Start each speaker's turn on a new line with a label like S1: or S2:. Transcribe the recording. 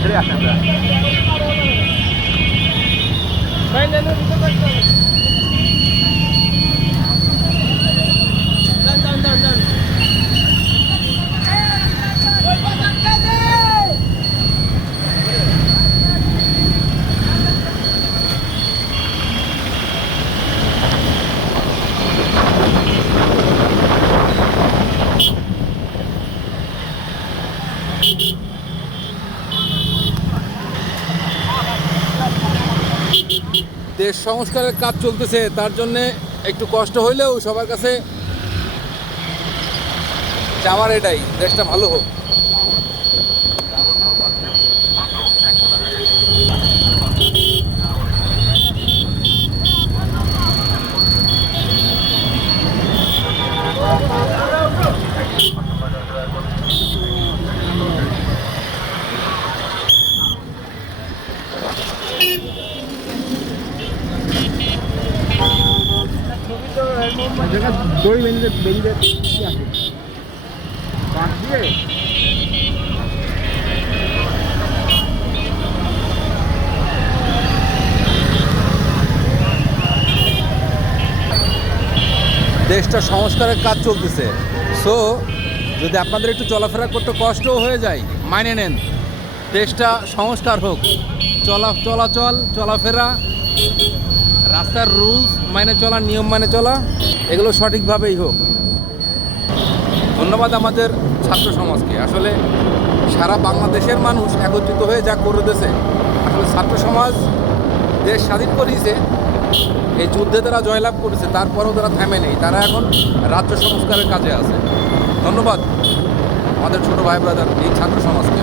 S1: Andrea Chandra. Finally, dito pa Down, down, down, down. Thank you.
S2: সংস্কারের কাজ চলতেছে, তার জন্যে একটু কষ্ট হইলেও সবার কাছে যাওয়ার এটাই, দেশটা ভালো হোক।
S1: বেঁধে বেঁধে দিয়ে
S2: দেশটা সংস্কারের কাজ চলতেছে। সো যদি আপনাদের একটু চলাফেরা করতে কষ্টও হয়ে যায় মাইনে নেন। দেশটা সংস্কার হোক। চলা চলাচল, চলাফেরা রাস্তার রুলস মাইনে চলা, নিয়ম মানে চলা, এগুলো সঠিকভাবেই হোক। ধন্যবাদ আমাদের ছাত্র সমাজকে। আসলে সারা বাংলাদেশের মানুষ একত্রিত হয়ে যা করে দিয়েছে, আসলে ছাত্র সমাজ দেশ স্বাধীন করিয়েছে এই যুদ্ধে তারা জয়লাভ করেছে, তারপরেও তারা থেমে নেই, তারা এখন রাজ্য সংস্কারের কাজে আছে। ধন্যবাদ আমাদের ছোট ভাই ব্রাদার এই ছাত্র সমাজকে।